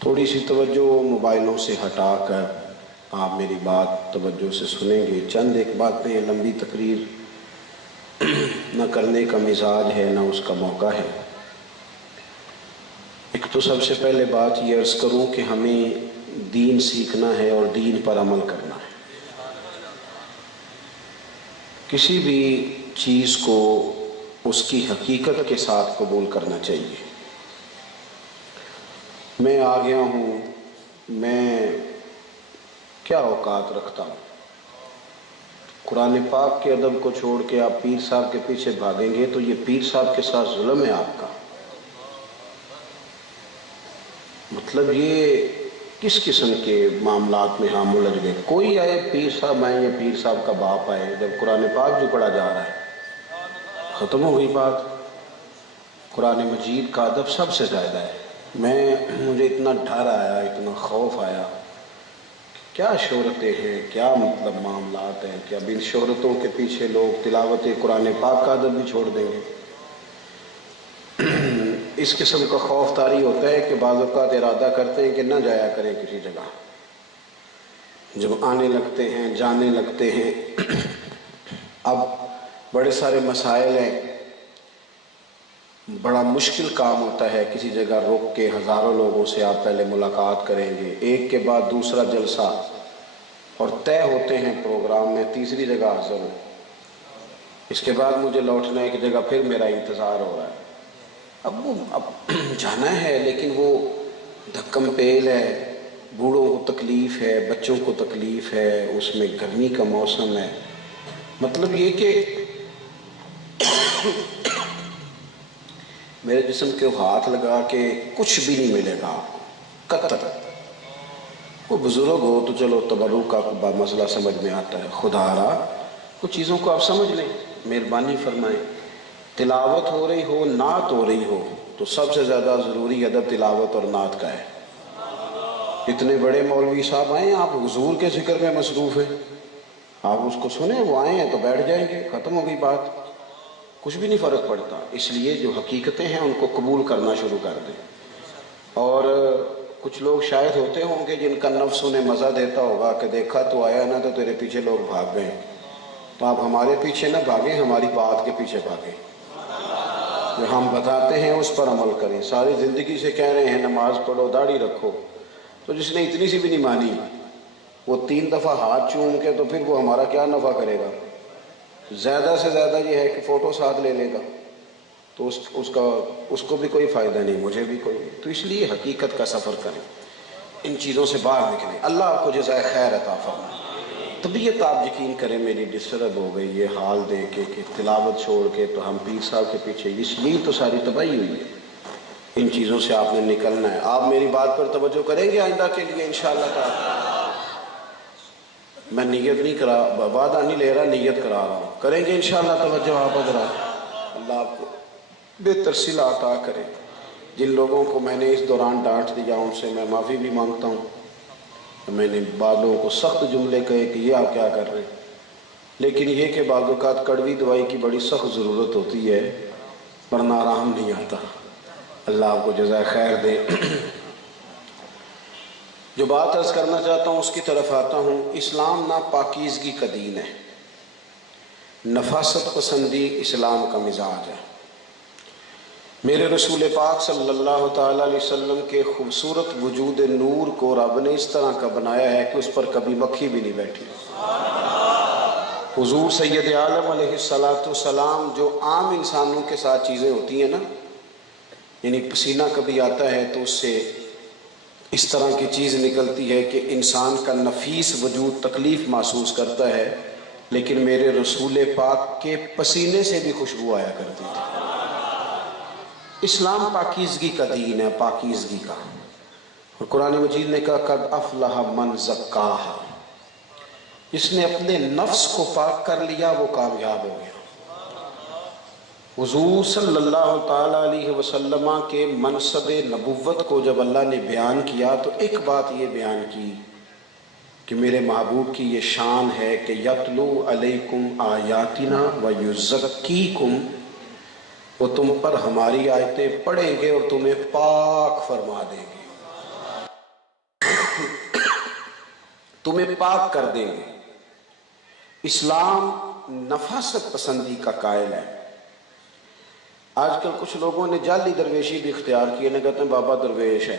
تھوڑی سی توجہ موبائلوں سے ہٹا کر آپ میری بات توجہ سے سنیں گے۔ چند ایک باتیں، لمبی تقریر نہ کرنے کا مزاج ہے نہ اس کا موقع ہے۔ ایک تو سب سے پہلے بات یہ عرض کروں کہ ہمیں دین سیکھنا ہے اور دین پر عمل کرنا ہے۔ کسی بھی چیز کو اس کی حقیقت کے ساتھ قبول کرنا چاہیے۔ میں آ گیا ہوں، میں کیا اوقات رکھتا ہوں؟ قرآن پاک کے ادب کو چھوڑ کے آپ پیر صاحب کے پیچھے بھاگیں گے تو یہ پیر صاحب کے ساتھ ظلم ہے آپ کا۔ مطلب یہ کس قسم کے معاملات میں ہم الجھ گئے؟ کوئی آئے پیر صاحب آئے یا پیر صاحب کا باپ آئے، جب قرآن پاک جو پڑھا جا رہا ہے ختم ہو گئی بات۔ قرآن مجید کا ادب سب سے زیادہ ہے۔ مجھے اتنا ڈر آیا، اتنا خوف آیا، کیا شہرتیں ہیں، کیا مطلب معاملات ہیں کہ اب ان شہرتوں کے پیچھے لوگ تلاوت قرآن پاک کا ادب بھی چھوڑ دیں گے۔ اس قسم کا خوف طاری ہوتا ہے کہ بعض اوقات ارادہ کرتے ہیں کہ نہ جایا کریں کسی جگہ۔ جب آنے لگتے ہیں، جانے لگتے ہیں، اب بڑے سارے مسائل ہیں، بڑا مشکل کام ہوتا ہے کسی جگہ رک کے ہزاروں لوگوں سے آپ پہلے ملاقات کریں گے، ایک کے بعد دوسرا جلسہ، اور طے ہوتے ہیں پروگرام میں تیسری جگہ حاضر ہوں، اس کے بعد مجھے لوٹنا ہے ایک جگہ، پھر میرا انتظار ہو رہا ہے۔ اب جانا ہے لیکن وہ دھکم پیل ہے، بوڑھوں کو تکلیف ہے، بچوں کو تکلیف ہے، اس میں گرمی کا موسم ہے۔ مطلب یہ کہ میرے جسم کے ہاتھ لگا کے کچھ بھی نہیں ملے گا آپ کو قطر۔ کوئی بزرگ ہو تو چلو تبرک کا مسئلہ سمجھ میں آتا ہے، خدا را کچھ چیزوں کو آپ سمجھ لیں، مہربانی فرمائیں۔ تلاوت ہو رہی ہو، نعت ہو رہی ہو، تو سب سے زیادہ ضروری ادب تلاوت اور نعت کا ہے۔ اتنے بڑے مولوی صاحب آئے ہیں، آپ حضور کے ذکر میں مصروف ہیں، آپ اس کو سنیں، وہ آئے ہیں تو بیٹھ جائیں گے، ختم ہو گئی بات، کچھ بھی نہیں فرق پڑتا۔ اس لیے جو حقیقتیں ہیں ان کو قبول کرنا شروع کر دیں۔ اور کچھ لوگ شاید ہوتے ہوں گے جن کا نفس انہیں مزہ دیتا ہوگا کہ دیکھا تو آیا نا تو تیرے پیچھے لوگ بھاگ گئے، تو آپ ہمارے پیچھے نہ بھاگیں، ہماری بات کے پیچھے بھاگیں، جو ہم بتاتے ہیں اس پر عمل کریں۔ ساری زندگی سے کہہ رہے ہیں نماز پڑھو، داڑھی رکھو، تو جس نے اتنی سی بھی نہیں مانی وہ 3 دفعہ ہاتھ چوم کے تو پھر وہ ہمارا کیا نفع کرے گا؟ زیادہ سے زیادہ یہ ہے کہ فوٹو ساتھ لے لے گا، تو اس کو بھی کوئی فائدہ نہیں، مجھے بھی کوئی نہیں۔ تو اس لیے حقیقت کا سفر کریں، ان چیزوں سے باہر نکلیں۔ اللہ آپ کو جزائے خیر عطا فرمائے۔ طبیعت آپ یقین کریں میری ڈسٹرب ہو گئی یہ حال دے کے کہ تلاوت چھوڑ کے تو ہم پیر صاحب کے پیچھے، یہی تو ساری تباہی ہوئی ہے۔ ان چیزوں سے آپ نے نکلنا ہے۔ آپ میری بات پر توجہ کریں گے آئندہ کے لیے انشاءاللہ تعالی؟ میں نیت نہیں وعدہ نہیں لے رہا، نیت کرا رہا ہوں، کریں گے انشاءاللہ توجہ آپ حضرات؟ اللہ آپ کو بہتر صلہ عطا کرے۔ جن لوگوں کو میں نے اس دوران ڈانٹ دیا ان سے میں معافی بھی مانگتا ہوں۔ میں نے بعض لوگوں کو سخت جملے کہے کہ یہ آپ کیا کر رہے ہیں، لیکن یہ کہ بعض اوقات کڑوی دوائی کی بڑی سخت ضرورت ہوتی ہے ورنہ آرام نہیں آتا۔ اللہ آپ کو جزائے خیر دے۔ جو بات عرض کرنا چاہتا ہوں اس کی طرف آتا ہوں۔ اسلام ناپاکیزگی کا دین ہے، نفاست پسندی اسلام کا مزاج ہے۔ میرے رسول پاک صلی اللہ تعالیٰ علیہ وسلم کے خوبصورت وجود نور کو رب نے اس طرح کا بنایا ہے کہ اس پر کبھی مکھی بھی نہیں بیٹھی۔ حضور سید عالم علیہ السلام جو عام انسانوں کے ساتھ چیزیں ہوتی ہیں نا، یعنی پسینہ کبھی آتا ہے تو اس سے اس طرح کی چیز نکلتی ہے کہ انسان کا نفیس وجود تکلیف محسوس کرتا ہے، لیکن میرے رسول پاک کے پسینے سے بھی خوشبو آیا کرتی تھی۔ اسلام پاکیزگی کا دین ہے، پاکیزگی کا۔ اور قرآن مجید نے کہا قد افلح من زکاہا، جس نے اپنے نفس کو پاک کر لیا وہ کامیاب ہو گیا۔ حضور صلی اللہ تعالیٰ علیہ وسلم کے منصب نبوت کو جب اللہ نے بیان کیا تو ایک بات یہ بیان کی کہ میرے محبوب کی یہ شان ہے کہ یتلو علیکم آیاتنا ویزکیکم، وہ تم پر ہماری آیتیں پڑھیں گے اور تمہیں پاک فرما دیں گے۔ تمہیں پاک کر دیں گے۔ اسلام نفاست پسندی کا قائل ہے۔ آج کل کچھ لوگوں نے جعلی درویشی بھی اختیار کی ہے، کہتے ہیں بابا درویش ہے۔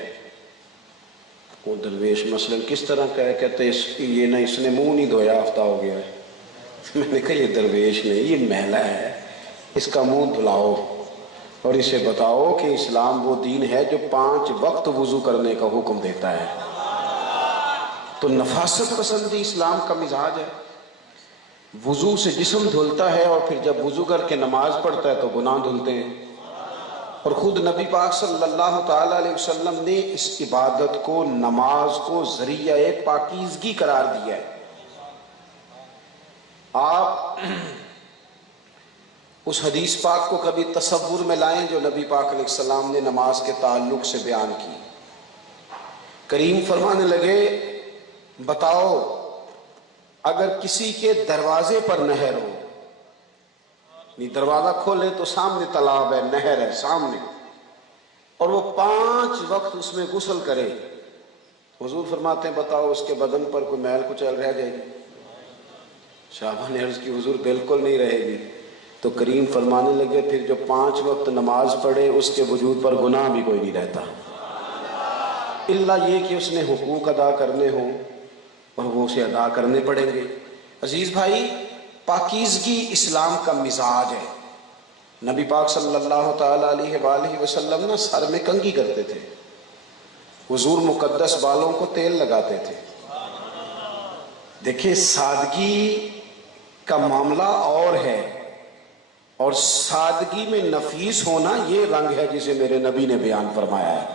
وہ درویش مثلا کس طرح کا ہے؟ کہتے ہیں یہ نہ اس نے منہ نہیں دھویا ہفتہ ہو گیا ہے۔ میں نے کہا یہ درویش نہیں، یہ میلا ہے، اس کا منہ دھلاؤ اور اسے بتاؤ کہ اسلام وہ دین ہے جو 5 وقت وضو کرنے کا حکم دیتا ہے۔ تو نفاست پسندی اسلام کا مزاج ہے۔ وضو سے جسم دھلتا ہے اور پھر جب وضو کر کے نماز پڑھتا ہے تو گناہ دھلتے ہیں۔ اور خود نبی پاک صلی اللہ تعالیٰ علیہ وسلم نے اس عبادت کو، نماز کو ذریعہ پاکیزگی قرار دیا ہے۔ آپ اس حدیث پاک کو کبھی تصور میں لائیں جو نبی پاک علیہ السلام نے نماز کے تعلق سے بیان کی۔ کریم فرمانے لگے بتاؤ اگر کسی کے دروازے پر نہر ہو، دروازہ کھولے تو سامنے تالاب ہے، نہر ہے سامنے، اور وہ 5 وقت اس میں غسل کرے، حضور فرماتے ہیں بتاؤ اس کے بدن پر کوئی میل کچیل رہ جائے گی؟ صحابہ نے عرض کی حضور بالکل نہیں رہے گی۔ تو کریم فرمانے لگے پھر جو 5 وقت نماز پڑھے اس کے وجود پر گناہ بھی کوئی نہیں رہتا، الا یہ کہ اس نے حقوق ادا کرنے ہوں اور وہ اسے ادا کرنے پڑیں گے۔ عزیز بھائی، پاکیزگی اسلام کا مزاج ہے۔ نبی پاک صلی اللہ تعالیٰ علیہ وآلہ وسلم نا سر میں کنگھی کرتے تھے، حضور مقدس بالوں کو تیل لگاتے تھے۔ دیکھیں سادگی کا معاملہ اور ہے، اور سادگی میں نفیس ہونا یہ رنگ ہے جسے میرے نبی نے بیان فرمایا ہے۔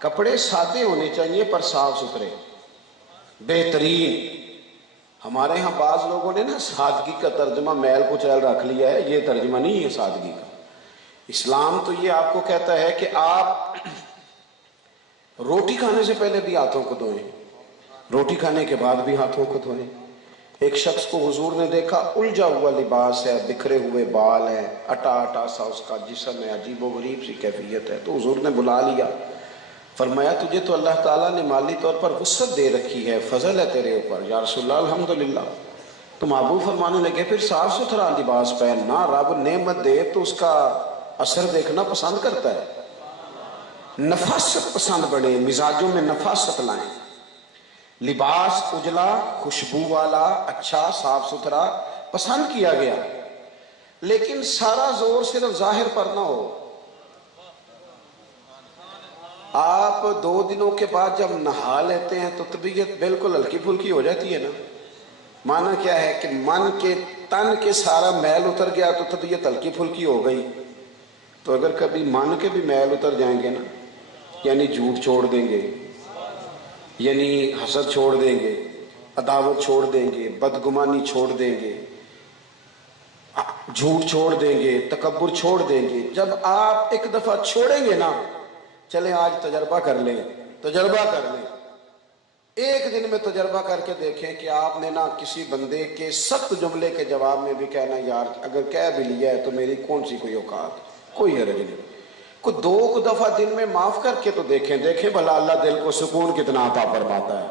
کپڑے سادے ہونے چاہیے پر صاف ستھرے، بہترین۔ ہمارے ہاں بعض لوگوں نے نا سادگی کا ترجمہ میل کچیل رکھ لیا ہے، یہ ترجمہ نہیں ہے سادگی کا۔ اسلام تو یہ آپ کو کہتا ہے کہ آپ روٹی کھانے سے پہلے بھی ہاتھوں کو دھوئیں، روٹی کھانے کے بعد بھی ہاتھوں کو دھوئیں۔ ایک شخص کو حضور نے دیکھا، الجھا ہوا لباس ہے، بکھرے ہوئے بال ہیں، اٹا اٹا سا اس کا جسم ہے، عجیب و غریب سی کیفیت ہے۔ تو حضور نے بلا لیا، فرمایا تجھے تو اللہ تعالیٰ نے مالی طور پر وسعت دے رکھی ہے، فضل ہے تیرے اوپر۔ یا رسول اللہ الحمدللہ۔ تو محبوب فرمانے لگے پھر صاف ستھرا لباس پہننا، رب نعمت دے تو اس کا اثر دیکھنا پسند کرتا ہے۔ نفاست پسند بڑھے، مزاجوں میں نفاست لائیں۔ لباس اجلا، خوشبو والا، اچھا صاف ستھرا پسند کیا گیا، لیکن سارا زور صرف ظاہر پر نہ ہو۔ آپ 2 دنوں کے بعد جب نہا لیتے ہیں تو طبیعت بالکل ہلکی پھلکی ہو جاتی ہے نا۔ معنی کیا ہے کہ من کے تن کے سارا میل اتر گیا تو طبیعت ہلکی پھلکی ہو گئی۔ تو اگر کبھی من کے بھی میل اتر جائیں گے نا، یعنی جھوٹ چھوڑ دیں گے، یعنی حسد چھوڑ دیں گے، عداوت چھوڑ دیں گے، بدگمانی چھوڑ دیں گے، جھوٹ چھوڑ دیں گے، تکبر چھوڑ دیں گے، جب آپ ایک دفعہ چھوڑیں گے نا، چلیں آج تجربہ کر لیں، تجربہ کر لیں، ایک دن میں تجربہ کر کے دیکھیں کہ آپ نے نا کسی بندے کے سخت جملے کے جواب میں بھی کہنا یار اگر کہہ بھی لیا ہے تو میری کون سی کوئی اوقات، کوئی حرج نہیں، کوئی 2 دفعہ دن میں معاف کر کے تو دیکھیں بھلا اللہ دل کو سکون کتنا عطا فرماتا ہے۔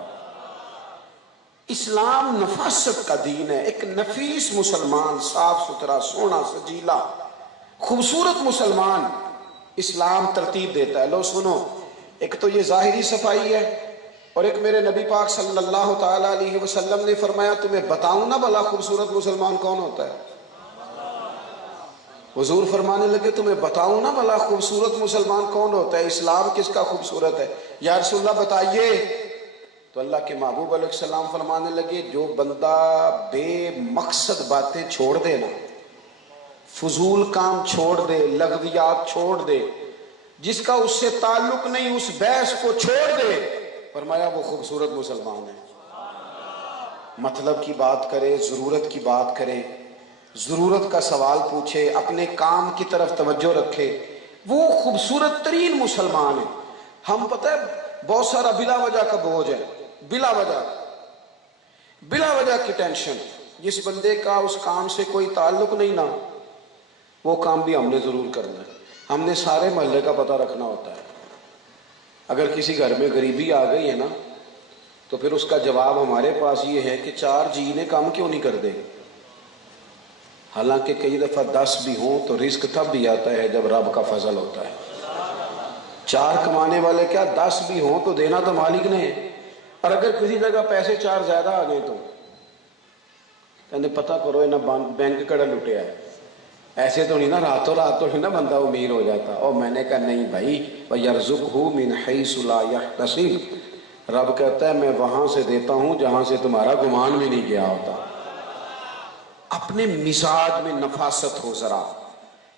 اسلام نفاست کا دین ہے۔ ایک نفیس مسلمان، صاف ستھرا، سونا سجیلا، خوبصورت مسلمان اسلام ترتیب دیتا ہے۔ لو سنو، ایک تو یہ ظاہری صفائی ہے، اور ایک میرے نبی پاک صلی اللہ تعالیٰ علیہ وسلم نے فرمایا تمہیں بتاؤں نا بھلا خوبصورت مسلمان کون ہوتا ہے؟ حضور فرمانے لگے تمہیں بتاؤں نا بھلا خوبصورت مسلمان کون ہوتا ہے؟ اسلام کس کا خوبصورت ہے؟ یا رسول اللہ بتائیے۔ تو اللہ کے محبوب علیہ السلام فرمانے لگے جو بندہ بے مقصد باتیں چھوڑ دے نا، فضول کام چھوڑ دے، لغویات چھوڑ دے، جس کا اس سے تعلق نہیں اس بحث کو چھوڑ دے، فرمایا وہ خوبصورت مسلمان ہے۔ مطلب کی بات کرے، ضرورت کی بات کرے، ضرورت کا سوال پوچھے، اپنے کام کی طرف توجہ رکھے، وہ خوبصورت ترین مسلمان ہے۔ ہم پتہ ہے بہت سارا بلا وجہ کا بوجھ ہے، بلا وجہ کی ٹینشن، جس بندے کا اس کام سے کوئی تعلق نہیں نا، وہ کام بھی ہم نے ضرور کرنا ہے۔ ہم نے سارے محلے کا پتہ رکھنا ہوتا ہے۔ اگر کسی گھر میں غریبی آ گئی ہے نا تو پھر اس کا جواب ہمارے پاس یہ ہے کہ 4 جینے کام کیوں نہیں کر دے؟ حالانکہ کئی دفعہ 10 بھی ہوں تو رزق تب بھی آتا ہے جب رب کا فضل ہوتا ہے۔ 4 کمانے والے کیا 10 بھی ہوں تو دینا تو مالک نے ہے۔ اور اگر کسی جگہ پیسے 4 زیادہ آ گئے تو کہتے پتہ کرو انہیں بینک کڑا لٹیا ہے، ایسے تو نہیں نا راتوں رات تو نہیں نا بندہ امیر ہو جاتا۔ اور میں نے کہا نہیں بھائی، وَيَرْزُقْهُ مِنْ حَيْثُ لَا يَحْتَسِبُ، رب کہتا ہے میں وہاں سے دیتا ہوں جہاں سے تمہارا گمان بھی نہیں گیا ہوتا۔ اپنے مزاج میں نفاست ہو، ذرا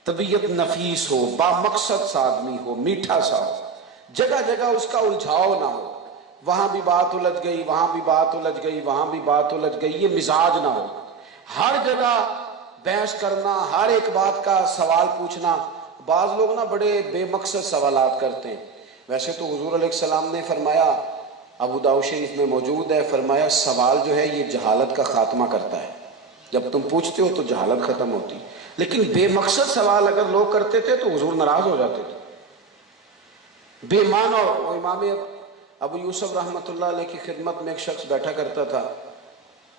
طبیعت نفیس ہو، با مقصد سا آدمی ہو، میٹھا سا ہو، جگہ جگہ اس کا الجھاؤ نہ ہو، وہاں بھی بات الجھ گئی، وہاں بھی بات الجھ گئی، وہاں بھی بات الجھ گئی، یہ مزاج نہ ہو۔ ہر جگہ بحث کرنا، ہر ایک بات کا سوال پوچھنا۔ بعض لوگ نا بڑے بے مقصد سوالات کرتے ہیں۔ ویسے تو حضور علیہ السلام نے فرمایا، ابو داؤد شریف میں موجود ہے، فرمایا سوال جو ہے یہ جہالت کا خاتمہ کرتا ہے۔ جب تم پوچھتے ہو تو جہالت ختم ہوتی، لیکن بے مقصد سوال اگر لوگ کرتے تھے تو حضور ناراض ہو جاتے تھے۔ بے معنی۔ امام ابو یوسف رحمۃ اللہ علیہ کی خدمت میں ایک شخص بیٹھا کرتا تھا،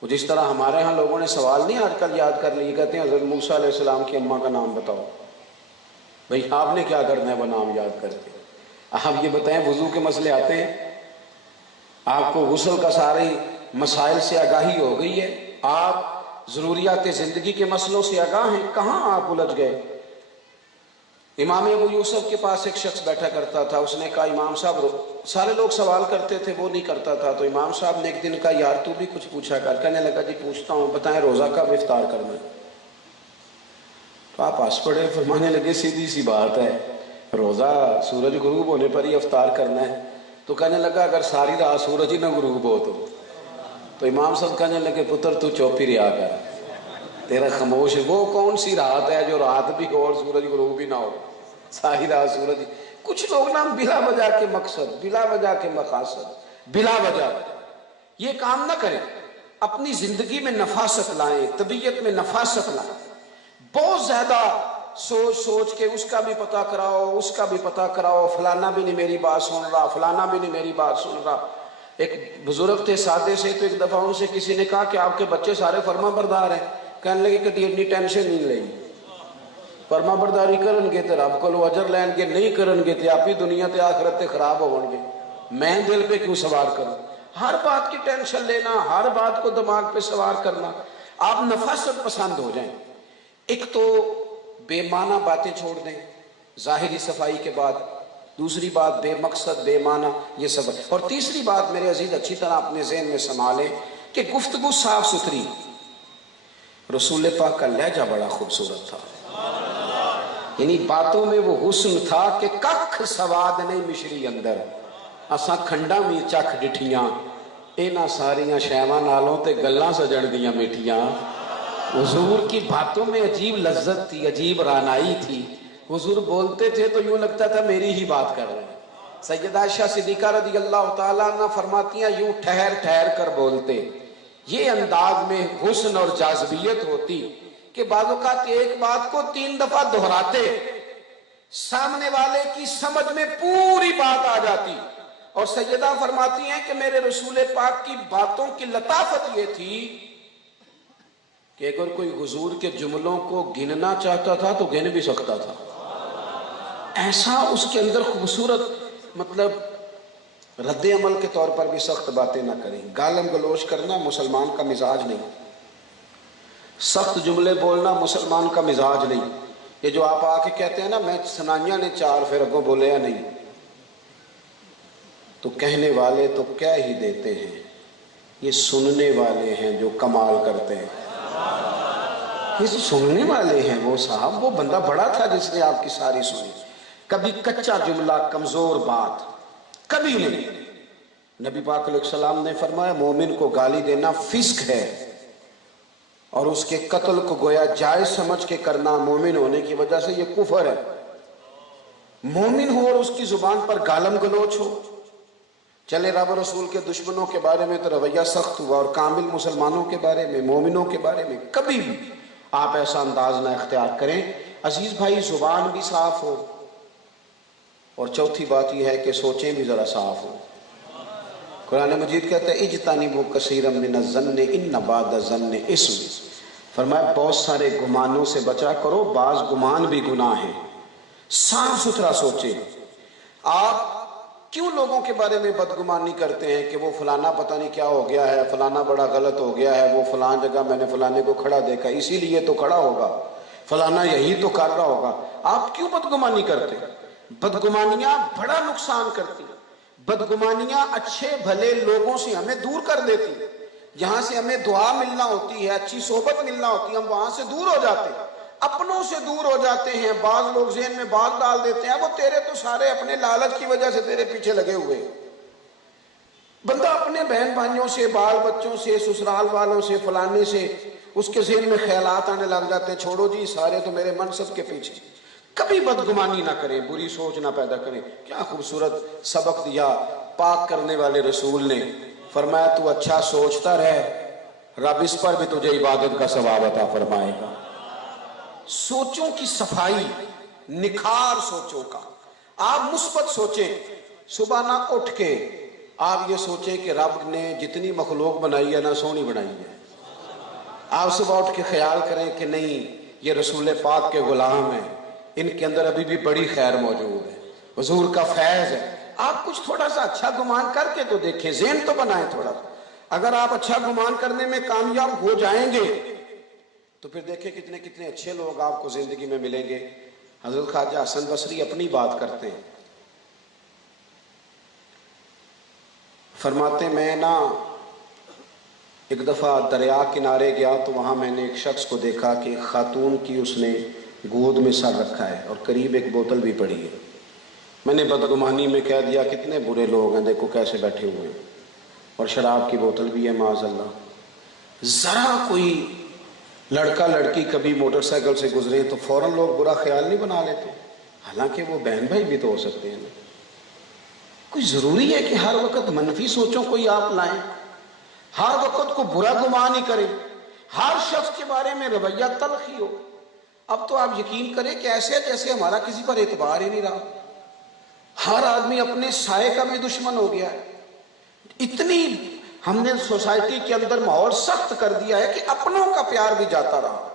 وہ جس طرح ہمارے ہاں لوگوں نے سوال نہیں آج کل یاد کر لیے، کہتے ہیں حضرت موسیٰ علیہ السلام کی اماں کا نام بتاؤ۔ بھئی آپ نے کیا کرنا ہے وہ نام یاد کر کے؟ آپ یہ بتائیں وضو کے مسئلے آتے ہیں، آپ کو غسل کا سارے مسائل سے آگاہی ہو گئی ہے، آپ ضروریات زندگی کے مسئلوں سے آگاہ ہیں، کہاں آپ الجھ گئے؟ امام ابو یوسف کے پاس ایک شخص بیٹھا کرتا تھا، اس نے کہا امام صاحب، سارے لوگ سوال کرتے تھے وہ نہیں کرتا تھا، تو امام صاحب نے ایک دن کہا یار تو بھی کچھ پوچھا کر۔ کہنے لگا جی پوچھتا ہوں، بتائیں روزہ کب افطار کرنا ہے؟ تو آپ ہنس پڑے، فرمانے لگے سیدھی سی بات ہے، روزہ سورج غروب ہونے پر ہی افطار کرنا ہے۔ تو کہنے لگا اگر ساری رات سورج ہی نہ غروب ہو تو امام صاحب کہنے لگے پتر تو چوپ ہی رہا کر، تیرا خاموش ہے، وہ کون سی رات ہے جو رات بھی ہو اور سورج غروب بھی نہ ہو؟ ساری رات سورج۔ کچھ لوگ نا بلا وجہ کے مقصد، بلا وجہ کے مقاصد، بلا وجہ یہ کام نہ کریں۔ اپنی زندگی میں نفاست لائیں، طبیعت میں نفاست لائیں۔ بہت زیادہ سوچ سوچ کے اس کا بھی پتہ کراؤ، اس کا بھی پتہ کراؤ، فلانا بھی نہیں میری بات سن رہا، فلانا بھی نہیں میری بات سن رہا۔ ایک بزرگ تھے سادے سے، تو ایک دفعہ ان سے کسی نے کہا کہ آپ کے بچے سارے فرما بردار ہیں۔ کہنے لگے کہ اتنی ٹینشن نہیں لیں، فرما برداری کرن گے تو رب کو اجر لین گے، نہیں کرن گے تو آپ ہی دنیا تے آخرت تے خراب ہون گے، میں دل پہ کیوں سوار کروں؟ ہر بات کی ٹینشن لینا، ہر بات کو دماغ پہ سوار کرنا، آپ نفاست پسند ہو جائیں۔ ایک تو بے معنی باتیں چھوڑ دیں ظاہری صفائی کے بعد، دوسری بات بے مقصد بے معنی یہ سب، اور تیسری بات میرے عزیز اچھی طرح اپنے ذہن میں سنبھالیں کہ گفتگو صاف ستھری۔ رسول پاک کا لہجہ بڑا خوبصورت تھا، یعنی باتوں میں وہ حسن تھا کہ ککھ سواد نہیں مشری اندر، اساں کھنڈا میں چکھ ڈٹھیاں، اینا ساریاں شیواں نالوں تے گلاں سجن دیاں میٹھیاں۔ حضور کی باتوں میں عجیب لذت تھی، عجیب رانائی تھی۔ حضور بولتے تھے تو یوں لگتا تھا میری ہی بات کر رہے ہیں۔ سیدہ عائشہ صدیقہ رضی اللہ تعالیٰ عنہ فرماتی ہیں یوں ٹھہر ٹھہر کر بولتے، یہ انداز میں حسن اور جاذبیت ہوتی کہ بعض اوقات ایک بات کو 3 دفعہ دہراتے، سامنے والے کی سمجھ میں پوری بات آ جاتی۔ اور سیدہ فرماتی ہیں کہ میرے رسول پاک کی باتوں کی لطافت یہ تھی کہ اگر کوئی حضور کے جملوں کو گننا چاہتا تھا تو گن بھی سکتا تھا، ایسا اس کے اندر خوبصورت مطلب رد عمل کے طور پر بھی سخت باتیں نہ کریں۔ گالم گلوچ کرنا مسلمان کا مزاج نہیں، سخت جملے بولنا مسلمان کا مزاج نہیں۔ یہ جو آپ آ کے کہتے ہیں نا میں سنائیاں نے 4 پھر اگوں بولے یا نہیں، تو کہنے والے تو کہہ ہی دیتے ہیں، یہ سننے والے ہیں جو کمال کرتے ہیں۔ یہ جو سننے والے ہیں وہ صاحب وہ بندہ بڑا تھا جس نے آپ کی ساری سنی۔ کبھی کچا جملہ، کمزور بات کبھی نہیں۔ نبی پاک علیہ السلام نے فرمایا مومن کو گالی دینا فسق ہے، اور اس کے قتل کو گویا جائز سمجھ کے کرنا مومن ہونے کی وجہ سے یہ کفر ہے۔ مومن ہو اور اس کی زبان پر گالم گلوچ ہو، چلے رب رسول کے دشمنوں کے بارے میں تو رویہ سخت ہوا، اور کامل مسلمانوں کے بارے میں، مومنوں کے بارے میں کبھی بھی آپ ایسا انداز نہ اختیار کریں۔ عزیز بھائی زبان بھی صاف ہو، اور چوتھی بات یہ ہے کہ سوچیں بھی ذرا صاف ہو۔ قرآن مجید کہتا ہے اجتنبوا کثیرا من الظن ان بعض الظن اسم، فرمایا بہت سارے گمانوں سے بچا کرو، بعض گمان بھی گناہ ہیں۔ صاف ستھرا سوچیں۔ آپ کیوں لوگوں کے بارے میں بدگمانی کرتے ہیں کہ وہ فلانا پتہ نہیں کیا ہو گیا ہے، فلانا بڑا غلط ہو گیا ہے، وہ فلان جگہ میں نے فلانے کو کھڑا دیکھا اسی لیے تو کھڑا ہوگا، فلانا یہی تو کر رہا ہوگا۔ آپ کیوں بدگمانی کرتے ہیں؟ بدگمانیاں بڑا نقصان کرتی ہیں۔ بدگمانیاں اچھے بھلے لوگوں سے ہمیں دور کر دیتی ہیں۔ جہاں سے ہمیں دعا ملنا ہوتی ہے، اچھی صحبت ملنا ہوتی ہے، ہم وہاں سے دور ہو جاتے ہیں، اپنوں سے دور ہو جاتے ہیں۔ بعض لوگ ذہن میں بات ڈال دیتے ہیں وہ تیرے تو سارے اپنے لالچ کی وجہ سے تیرے پیچھے لگے ہوئے۔ بندہ اپنے بہن بھائیوں سے، بال بچوں سے، سسرال والوں سے، فلانے سے، اس کے ذہن میں خیالات آنے لگ جاتے ہیں، چھوڑو جی سارے تو میرے منصب کے پیچھے۔ کبھی بدگمانی نہ کریں، بری سوچ نہ پیدا کریں۔ کیا خوبصورت سبق دیا پاک کرنے والے رسول نے، فرمایا تو اچھا سوچتا رہ، رب اس پر بھی تجھے عبادت کا ثواب عطا فرمائے گا۔ سوچوں کی صفائی، نکھار سوچوں کا۔ آپ مثبت سوچیں، صبح نہ اٹھ کے آپ یہ سوچیں کہ رب نے جتنی مخلوق بنائی ہے نا سونی بنائی ہے۔ آپ صبح اٹھ کے خیال کریں کہ نہیں یہ رسول پاک کے غلام ہیں، ان کے اندر ابھی بھی بڑی خیر موجود ہے، حضور کا فیض ہے۔ آپ کچھ تھوڑا سا اچھا گمان کر کے تو دیکھیں، ذہن تو بنائیں تھوڑا۔ اگر آپ اچھا گمان کرنے میں کامیاب ہو جائیں گے تو پھر دیکھیں کتنے کتنے اچھے لوگ آپ کو زندگی میں ملیں گے۔ حضرت خواجہ حسن بصری اپنی بات کرتے ہیں، فرماتے میں نا ایک دفعہ دریا کنارے گیا تو وہاں میں نے ایک شخص کو دیکھا کہ ایک خاتون کی اس نے گود میں سر رکھا ہے اور قریب ایک بوتل بھی پڑی ہے۔ میں نے بدگمانی میں کہہ دیا کتنے برے لوگ ہیں، دیکھو کیسے بیٹھے ہوئے ہیں، اور شراب کی بوتل بھی ہے معاذ اللہ۔ ذرا کوئی لڑکا لڑکی کبھی موٹر سائیکل سے گزرے تو فوراً لوگ برا خیال نہیں بنا لیتے، حالانکہ وہ بہن بھائی بھی تو ہو سکتے ہیں۔ کوئی ضروری ہے کہ ہر وقت منفی سوچوں کو ہی آپ لائیں، ہر وقت کو برا گمان ہی کریں، ہر شخص کے بارے میں رویہ تلخ ہی ہو۔ اب تو آپ یقین کریں کہ ایسے جیسے ہمارا کسی پر اعتبار ہی نہیں رہا، ہر آدمی اپنے سائے کا بھی دشمن ہو گیا ہے۔ اتنی ہم نے سوسائٹی کے اندر ماحول سخت کر دیا ہے کہ اپنوں کا پیار بھی جاتا رہا۔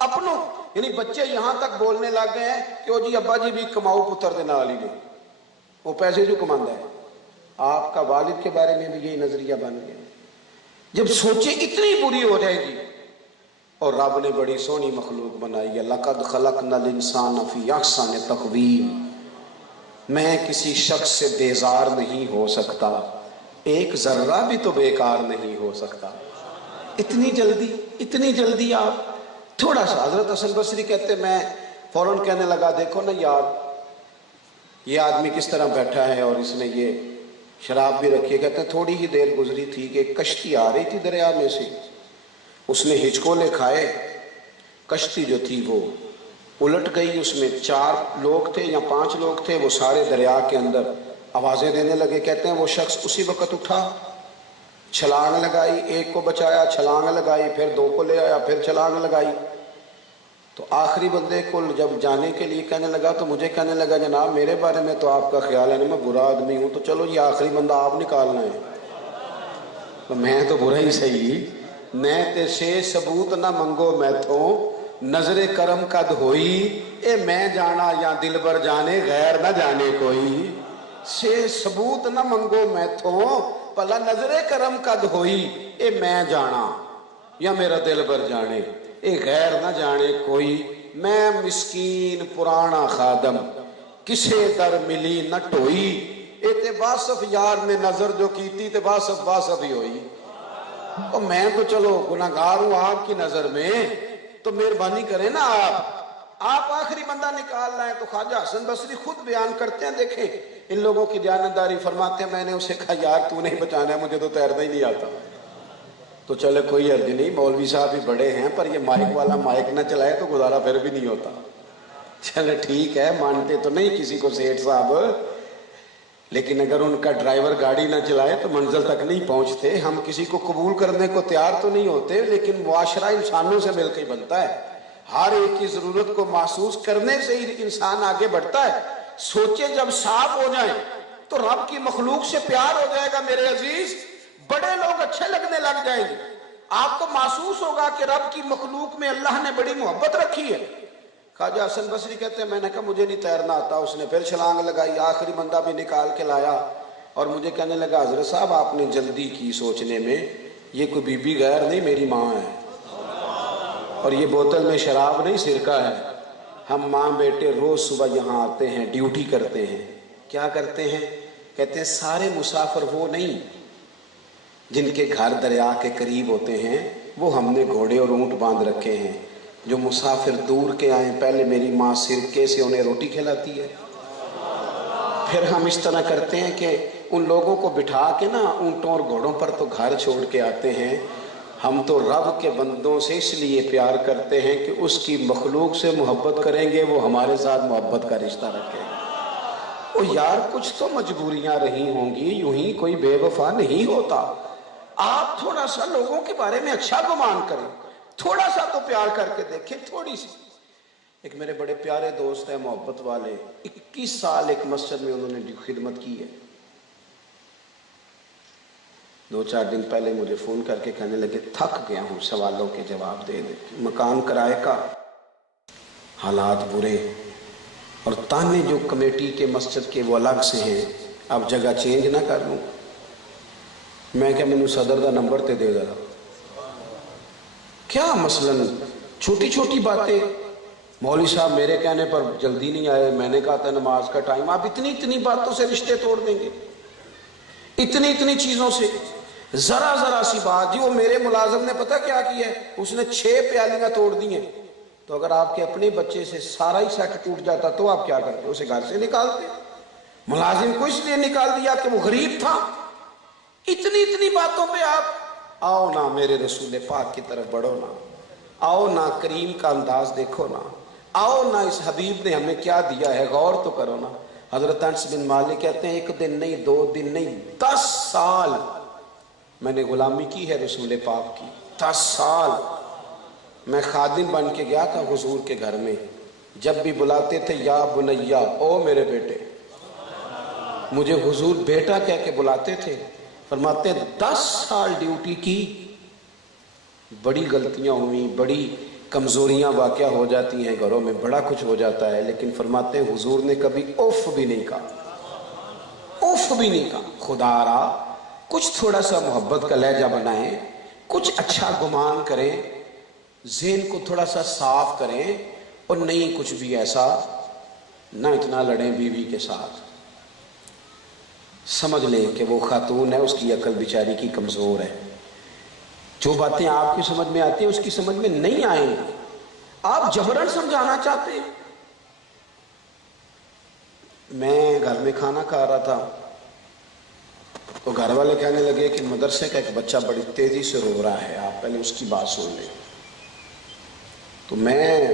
اپنوں یعنی بچے یہاں تک بولنے لگ گئے ہیں کہ او جی ابا جی بھی کماؤ پتر دے نال ہی نے، وہ پیسے جو کماندا ہے۔ آپ کا والد کے بارے میں بھی یہی نظریہ بن گیا۔ جب سوچیں اتنی بری ہو جائے گی، اور رب نے بڑی سونی مخلوق بنائی ہے، لَقَدْ خَلَقْنَا الْإِنسَانَ فِي أَحْسَنِ تَقْوِيمٍ۔ میں کسی شخص سے بیزار نہیں ہو سکتا، ایک ذرہ بھی تو بیکار نہیں ہو سکتا۔ اتنی جلدی آپ تھوڑا سا۔ حضرت حسن بصری کہتے میں فوراً کہنے لگا دیکھو نا یار یہ آدمی کس طرح بیٹھا ہے اور اس نے یہ شراب بھی رکھی ہے۔ کہتے ہیں تھوڑی ہی دیر گزری تھی کہ ایک کشتی آ رہی تھی دریا میں سے، اس نے ہچکولے کھائے، کشتی جو تھی وہ الٹ گئی، اس میں 4 لوگ تھے یا 5 لوگ تھے، وہ سارے دریا کے اندر آوازیں دینے لگے۔ کہتے ہیں وہ شخص اسی وقت اٹھا، چھلانگ لگائی، ایک کو بچایا، چھلانگ لگائی، پھر 2 کو لے آیا، پھر چھلانگ لگائی، تو آخری بندے کو جب جانے کے لیے کہنے لگا تو مجھے کہنے لگا جناب میرے بارے میں تو آپ کا خیال ہے نا میں برا آدمی ہوں، تو چلو یہ آخری بندہ آپ نکالنا ہے۔ تو میں تو برا ہی صحیح، میں تے سے ثبوت نہ منگو میں تو نظر کرم قد ہوئی، اے میں جانا یا دل بر جانے غیر نہ جانے کوئی۔ سے ثبوت نہ منگو میں تو پلا نظر کرم قد ہوئی، اے میں جانا یا میرا دل بر جانے اے غیر نہ جانے کوئی۔ میں مسکین پرانا خادم کسے در ملی نہ ٹوئی، اے تے واصف یار نے نظر جو کیتی تے واصف ہی ہوئی۔ اور میں تو چلو گناہگار ہوں آپ کی نظر میں، تو مہربانی کریں نا آپ آخری بندہ نکال لائیں۔ تو خواجہ حسن بصری خود بیان کرتے ہیں، دیکھیں ان لوگوں کی دیانتداری، فرماتے ہیں میں نے اسے کہا یار تو نہیں بچانا ہے، مجھے تو تیرنا ہی نہیں آتا۔ تو چلے کوئی حرج نہیں، مولوی صاحب بھی بڑے ہیں، پر یہ مائک والا مائک نہ چلائے تو گزارا پھر بھی نہیں ہوتا۔ چلے ٹھیک ہے، مانتے تو نہیں کسی کو سیٹھ صاحب، لیکن اگر ان کا ڈرائیور گاڑی نہ چلائے تو منزل تک نہیں پہنچتے۔ ہم کسی کو قبول کرنے کو تیار تو نہیں ہوتے، لیکن معاشرہ انسانوں سے مل کے ہی بنتا ہے۔ ہر ایک کی ضرورت کو محسوس کرنے سے ہی انسان آگے بڑھتا ہے۔ سوچیں جب صاف ہو جائیں تو رب کی مخلوق سے پیار ہو جائے گا میرے عزیز، بڑے لوگ اچھے لگنے لگ جائیں گے، آپ کو محسوس ہوگا کہ رب کی مخلوق میں اللہ نے بڑی محبت رکھی ہے۔ خواجہ حسن بصری کہتے ہیں میں نے کہا مجھے نہیں تیرنا آتا، اس نے پھر چھلانگ لگائی، آخری بندہ بھی نکال کے لایا اور مجھے کہنے لگا حضرت صاحب آپ نے جلدی کی سوچنے میں، یہ کوئی بی بی غیر نہیں میری ماں ہے، اور یہ بوتل میں شراب نہیں سرکہ ہے، ہم ماں بیٹے روز صبح یہاں آتے ہیں، ڈیوٹی کرتے ہیں۔ کیا کرتے ہیں؟ کہتے ہیں سارے مسافر وہ نہیں جن کے گھر دریا کے قریب ہوتے ہیں، وہ ہم نے گھوڑے اور اونٹ باندھ رکھے ہیں، جو مسافر دور کے آئیں پہلے میری ماں سرکے سے انہیں روٹی کھلاتی ہے، پھر ہم اس طرح کرتے ہیں کہ ان لوگوں کو بٹھا کے نا اونٹوں اور گھوڑوں پر تو گھر چھوڑ کے آتے ہیں، ہم تو رب کے بندوں سے اس لیے پیار کرتے ہیں کہ اس کی مخلوق سے محبت کریں گے، وہ ہمارے ساتھ محبت کا رشتہ رکھے گا۔ او یار کچھ تو مجبوریاں رہی ہوں گی، یوں ہی کوئی بے وفا نہیں ہوتا۔ آپ تھوڑا سا لوگوں کے بارے میں اچھا گمان کریں، تھوڑا سا تو پیار کر کے دیکھیں، تھوڑی سی۔ ایک میرے بڑے پیارے دوست ہیں محبت والے، 21 سال ایک مسجد میں انہوں نے خدمت کی ہے۔ 2-4 دن پہلے مجھے فون کر کے کہنے لگے تھک گیا ہوں سوالوں کے جواب دے دے، مکان کرائے کا، حالات برے، اور تانے جو کمیٹی کے مسجد کے وہ الگ سے ہیں، اب جگہ چینج نہ کر لوں۔ میں کہ مینوں صدر دا نمبر تے دے ذرا، کیا مثلاً چھوٹی چھوٹی باتیں، مولوی صاحب میرے کہنے پر جلدی نہیں آئے، میں نے کہا تھا نماز کا ٹائم، آپ اتنی باتوں سے رشتے توڑ دیں گے، اتنی چیزوں سے، ذرا سی بات۔ جی وہ میرے ملازم نے پتہ کیا کیا ہے، اس نے 6 پیالیاں توڑ دی ہیں، تو اگر آپ کے اپنے بچے سے سارا ہی سیٹ ٹوٹ جاتا تو آپ کیا کرتے؟ اسے گھر سے نکالتے۔ ملازم کو اس لیے نکال دیا کہ وہ غریب تھا۔ اتنی باتوں پہ آپ آؤ نا میرے رسول پاک کی طرف بڑھو نا، آؤ نا کریم کا انداز دیکھو نا، آؤ نا اس حبیب نے ہمیں کیا دیا ہے غور تو کرو نا۔ حضرت انس بن مالک کہتے ہیں 1 دن نہیں 2 دن نہیں 10 سال میں نے غلامی کی ہے رسول پاک کی، 10 سال میں خادم بن کے گیا تھا حضور کے گھر میں، جب بھی بلاتے تھے یا بنیا، او میرے بیٹے، مجھے حضور بیٹا کہہ کے بلاتے تھے۔ فرماتے 10 سال ڈیوٹی کی، بڑی غلطیاں ہوئیں، بڑی کمزوریاں واقع ہو جاتی ہیں گھروں میں، بڑا کچھ ہو جاتا ہے، لیکن فرماتے ہیں حضور نے کبھی اوف بھی نہیں کہا، اوف بھی نہیں کہا۔ خدا را کچھ تھوڑا سا محبت کا لہجہ بنائیں، کچھ اچھا گمان کریں، ذہن کو تھوڑا سا صاف کریں، اور نہیں کچھ بھی ایسا نہ اتنا لڑیں بیوی کے ساتھ۔ سمجھ لیں کہ وہ خاتون ہے، اس کی عقل بیچاری کی کمزور ہے، جو باتیں آپ کی سمجھ میں آتی ہیں اس کی سمجھ میں نہیں آئیں، آپ جبرن سمجھانا چاہتے ہیں۔ میں گھر میں کھانا کھا رہا تھا تو گھر والے کہنے لگے کہ مدرسے کا ایک بچہ بڑی تیزی سے رو رہا ہے، آپ پہلے اس کی بات سن لیں۔ تو میں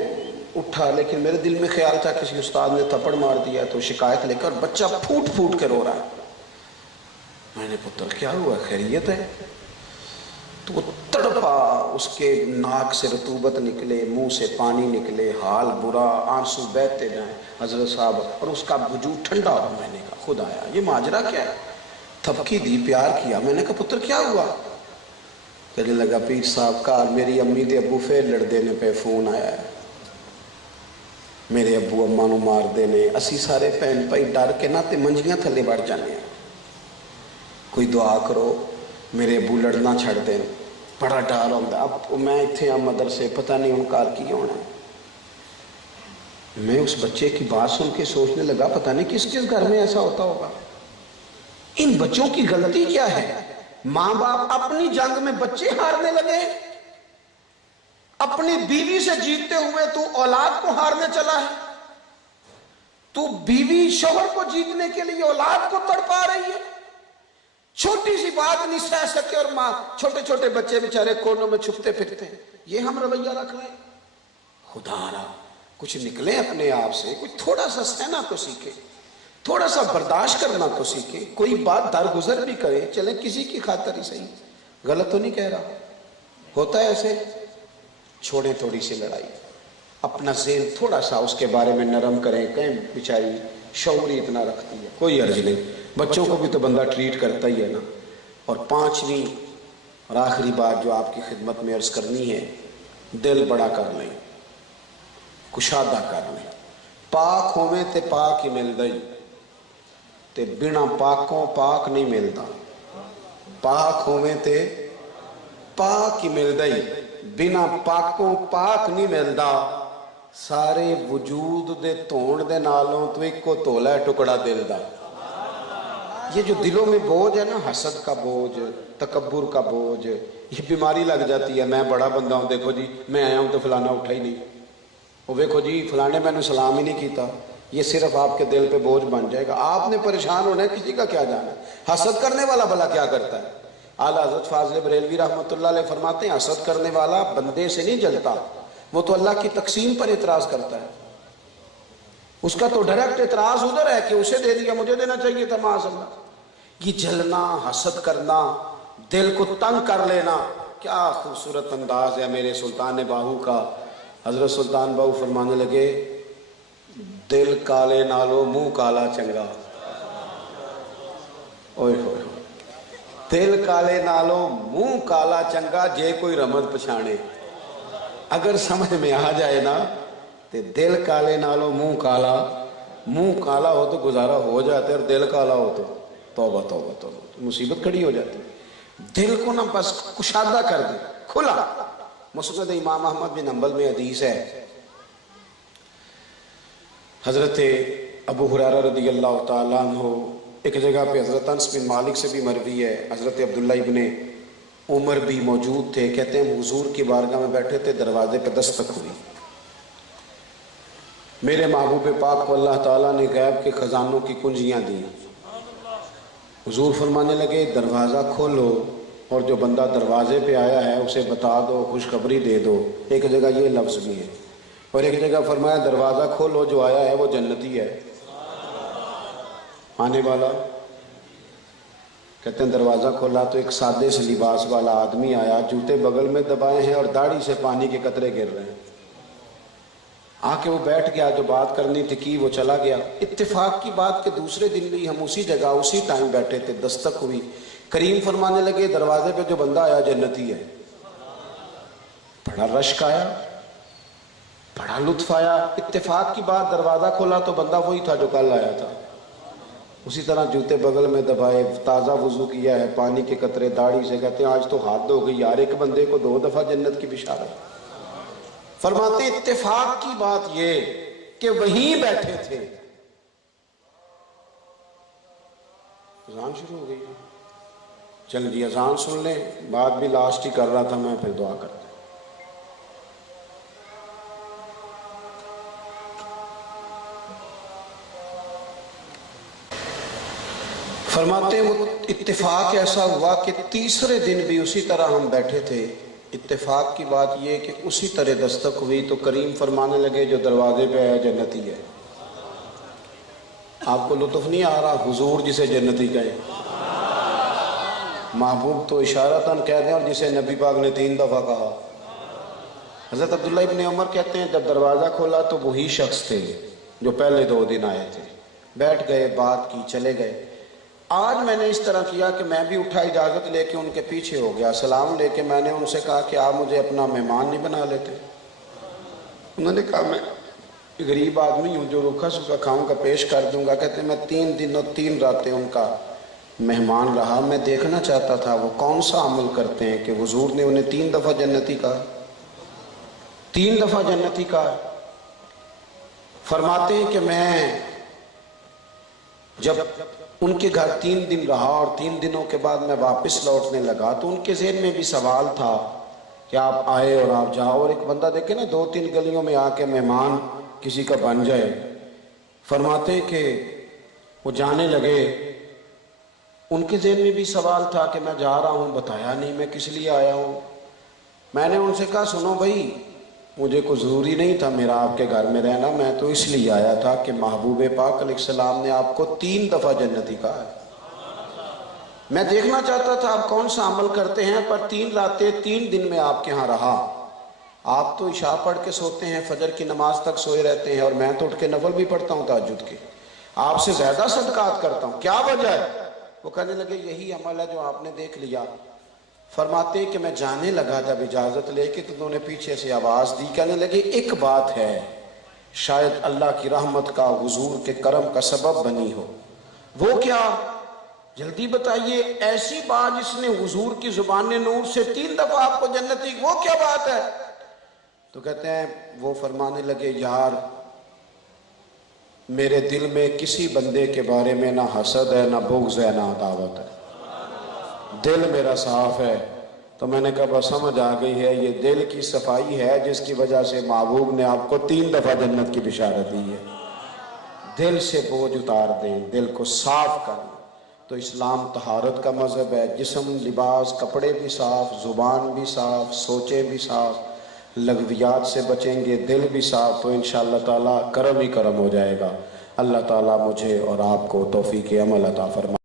اٹھا، لیکن میرے دل میں خیال تھا کسی استاد نے تھپڑ مار دیا تو شکایت لے کر، بچہ پھوٹ کے رو رہا ہے۔ میں نے پتر کیا ہوا، خیریت ہے؟ تو وہ تڑپا، اس کے ناک سے رطوبت نکلے، منہ سے پانی نکلے، حال برا، آنسو بہتے جائیں حضرت صاحب، اور اس کا وجود ٹھنڈا ہوا۔ میں نے کہا خدایا یہ ماجرا کیا ہے؟ تھپکی دی، پیار کیا۔ میں نے کہا پتر کیا ہوا؟ کہنے لگا پیر صاحب کا میری امی دے ابو پھر لڑ دینے پہ فون آیا ہے، میرے ابو اماں نو مار دینے، اسی سارے بہن بھائی ڈر کے نہ تے منجیاں تھلے بڑھ جانے ہیں، کوئی دعا کرو میرے ابو لڑنا چھڑ دیں، بڑا ڈر ہوتا۔ اب میں اتنے مدرسے پتہ نہیں انکار کی ہونا۔ میں اس بچے کی بات سن کے سوچنے لگا پتہ نہیں کس گھر میں ایسا ہوتا ہوگا، ان بچوں کی غلطی کیا ہے؟ ماں باپ اپنی جنگ میں بچے ہارنے لگے، اپنی بیوی سے جیتتے ہوئے تو اولاد کو ہارنے چلا ہے، تو بیوی شوہر کو جیتنے کے لیے اولاد کو تڑپا رہی ہے، چھوٹی سی بات نہیں سہ سکے، اور ماں چھوٹے بچے بیچارے کونوں میں چھپتے پھرتے ہیں۔ یہ ہم رویہ رکھ رہے ہیں؟ خدا را کچھ نکلے اپنے آپ سے، کچھ تھوڑا سا سہنا تو سیکھے، تھوڑا سا برداشت کرنا تو سیکھے، کوئی بات درگزر بھی کرے، چلیں کسی کی خاطر ہی صحیح، غلط تو نہیں کہہ رہا، ہوتا ہے ایسے، چھوڑیں تھوڑی سی لڑائی، اپنا ذہن تھوڑا سا اس کے بارے میں نرم کریں، کہیں بیچاری شعور ہی اتنا رکھتی ہے، کوئی عرض نہیں۔ بچوں کو بھی تو بندہ ٹریٹ کرتا ہی ہے نا۔ اور پانچویں اور آخری بات جو آپ کی خدمت میں عرض کرنی ہے، دل بڑا کر لیں، کشادہ کر لیں۔ پاک ہوویں تے پاک ہی ملدا ہی، تے بنا پاکوں پاک نہیں ملدا۔ پاک ہوویں تے پاک ہی ملدا ہی، بنا پاکوں پاک نہیں ملدا۔ سارے وجود دے دھون دے نالوں تو ایک کو تولا ہے ٹکڑا دل دا۔ یہ جو دلوں میں بوجھ ہے نا، حسد کا بوجھ، تکبر کا بوجھ، یہ بیماری لگ جاتی ہے۔ میں بڑا بندہ ہوں، دیکھو جی میں آیا ہوں تو فلانا اٹھا ہی نہیں، وہ دیکھو جی فلانے میں نے سلام ہی نہیں کیتا۔ یہ صرف آپ کے دل پہ بوجھ بن جائے گا۔ آپ نے پریشان ہونا ہے، کسی کا کیا جانا ہے۔ حسد کرنے والا بھلا کیا کرتا ہے؟ اعلیٰ حضرت فاضل بریلوی رحمۃ اللہ علیہ فرماتے ہیں، حسد کرنے والا بندے سے نہیں جلتا، وہ تو اللہ کی تقسیم پر اعتراض کرتا ہے۔ اس کا تو ڈائریکٹ اعتراض ادھر ہے کہ اسے دے دیا، مجھے دینا چاہیے تھا معاذ اللہ۔ یہ جلنا، حسد کرنا، دل کو تنگ کر لینا، کیا خوبصورت انداز ہے میرے سلطان باہو کا۔ حضرت سلطان باہو فرمانے لگے، دل کالے نالو منہ کالا چنگا۔ اوئے ہوئے، دل کالے نالو منہ کالا چنگا، جے کوئی رمد پچھانے۔ اگر سمجھ میں آ جائے نا تو دل کالے نالو منہ کالا ہو تو گزارا ہو جاتا ہے، اور دل کالا ہو تو توبہ توبہ توبہ، مصیبت کھڑی ہو جاتی ہے۔ دل کو نا بس کشادہ کر دے، کھلا۔ مسند امام احمد بن حنبل میں حدیث ہے، حضرت ابو ہریرہ رضی اللہ تعالیٰ عنہ، ایک جگہ پہ حضرت انس بن مالک سے بھی مروی ہے، حضرت عبداللہ ابن عمر بھی موجود تھے، کہتے ہیں حضور کی بارگاہ میں بیٹھے تھے، دروازے پہ دستک ہوئی۔ میرے محبوب پاک کو اللہ تعالیٰ نے غیب کے خزانوں کی کنجیاں دی۔ حضور فرمانے لگے، دروازہ کھولو، اور جو بندہ دروازے پہ آیا ہے اسے بتا دو، خوشخبری دے دو۔ ایک جگہ یہ لفظ بھی ہے، اور ایک جگہ فرمایا دروازہ کھولو، جو آیا ہے وہ جنتی ہے۔ آنے والا، کہتے ہیں دروازہ کھولا تو ایک سادے سے لباس والا آدمی آیا، جوتے بغل میں دبائے ہیں اور داڑھی سے پانی کے قطرے گر رہے ہیں۔ آ کے وہ بیٹھ گیا، جو بات کرنی تھی کی، وہ چلا گیا۔ اتفاق کی بات کہ دوسرے دن بھی ہم اسی جگہ اسی ٹائم بیٹھے تھے، دستک ہوئی۔ کریم فرمانے لگے، دروازے پہ جو بندہ آیا جنتی ہے۔ بڑا رشک آیا، بڑا لطف آیا۔ اتفاق کی بات، دروازہ کھولا تو بندہ وہی تھا جو کل آیا تھا۔ اسی طرح جوتے بغل میں دبائے، تازہ وضو کیا ہے، پانی کے قطرے داڑھی سے، کہتے ہیں آج تو حد ہو گئی یار، ایک بندے کو 2 دفعہ جنت کی بشارت۔ فرماتے ہیں اتفاق کی بات یہ کہ وہیں بیٹھے تھے، اذان شروع ہو گئی۔ چل جی اذان سن لیں، بات بھی لاسٹ ہی کر رہا تھا میں، پھر دعا کرتا ہوں۔ فرماتے ہیں وہ اتفاق ایسا ہوا کہ تیسرے دن بھی اسی طرح ہم بیٹھے تھے۔ اتفاق کی بات یہ کہ اسی طرح دستک ہوئی تو کریم فرمانے لگے، جو دروازے پہ آیا جنتی ہے۔ آپ کو لطف نہیں آ رہا؟ حضور جسے جنتی کہے، محبوب تو اشارتاً کہہ دیں، اور جسے نبی پاک نے 3 دفعہ کہا۔ حضرت عبداللہ ابن عمر کہتے ہیں جب دروازہ کھولا تو وہی شخص تھے جو پہلے 2 دن آئے تھے۔ بیٹھ گئے، بات کی، چلے گئے۔ آج میں نے اس طرح کیا کہ میں بھی اٹھا، اجازت لے کے ان کے پیچھے ہو گیا، سلام لے کے میں نے ان سے کہا کہ آپ مجھے اپنا مہمان نہیں بنا لیتے؟ انہوں نے کہا میں غریب آدمی ہوں، جو روکھا سوکھا کھاؤں کا پیش کر دوں گا۔ کہتے ہیں میں 3 دن اور 3 راتیں ان کا مہمان رہا، میں دیکھنا چاہتا تھا وہ کون سا عمل کرتے ہیں کہ حضور نے انہیں 3 دفعہ جنتی کہا، 3 دفعہ جنتی کہا۔ فرماتے ہیں کہ میں جب ان کے گھر 3 دن رہا اور 3 دنوں کے بعد میں واپس لوٹنے لگا تو ان کے ذہن میں بھی سوال تھا کہ آپ آئے اور آپ جاؤ، اور ایک بندہ دیکھے نا 2-3 گلیوں میں آ کے مہمان کسی کا بن جائے۔ فرماتے ہیں کہ وہ جانے لگے، ان کے ذہن میں بھی سوال تھا کہ میں جا رہا ہوں، بتایا نہیں میں کس لیے آیا ہوں۔ میں نے ان سے کہا سنو بھائی، مجھے کوئی ضروری نہیں تھا میرا آپ کے گھر میں رہنا، میں تو اس لیے آیا تھا کہ محبوب پاک علیہ السلام نے آپ کو 3 دفعہ جنتی کہا ہے۔ میں دیکھنا چاہتا تھا آپ کون سا عمل کرتے ہیں، پر 3 راتیں 3 دن میں آپ کے ہاں رہا۔ آپ تو عشاء پڑھ کے سوتے ہیں، فجر کی نماز تک سوئے رہتے ہیں، اور میں تو اٹھ کے نفل بھی پڑھتا ہوں تہجد کے۔ آپ سے زیادہ صدقات کرتا ہوں، کیا وجہ ہے؟ وہ کہنے لگے یہی عمل ہے جو آپ نے دیکھ لیا۔ فرماتے کہ میں جانے لگا جب اجازت لے کے تو انہوں نے پیچھے سے آواز دی، کہنے لگے ایک بات ہے شاید اللہ کی رحمت کا حضور کے کرم کا سبب بنی ہو۔ وہ کیا؟ جلدی بتائیے، ایسی بات جس نے حضور کی زبان نور سے 3 دفعہ آپ کو جنت دی، وہ کیا بات ہے؟ تو کہتے ہیں وہ فرمانے لگے یار میرے دل میں کسی بندے کے بارے میں نہ حسد ہے، نہ بغض ہے، نہ عداوت ہے، دل میرا صاف ہے۔ تو میں نے کہا بس سمجھ آ گئی ہے، یہ دل کی صفائی ہے جس کی وجہ سے محبوب نے آپ کو 3 دفعہ جنت کی بشارت دی ہے۔ دل سے بوجھ اتار دیں، دل کو صاف کر لیں۔ تو اسلام طہارت کا مذہب ہے، جسم، لباس، کپڑے بھی صاف، زبان بھی صاف، سوچیں بھی صاف، لغویات سے بچیں گے، دل بھی صاف، تو انشاءاللہ تعالیٰ کرم ہی کرم ہو جائے گا۔ اللہ تعالیٰ مجھے اور آپ کو توفیق عمل عطا فرمائے۔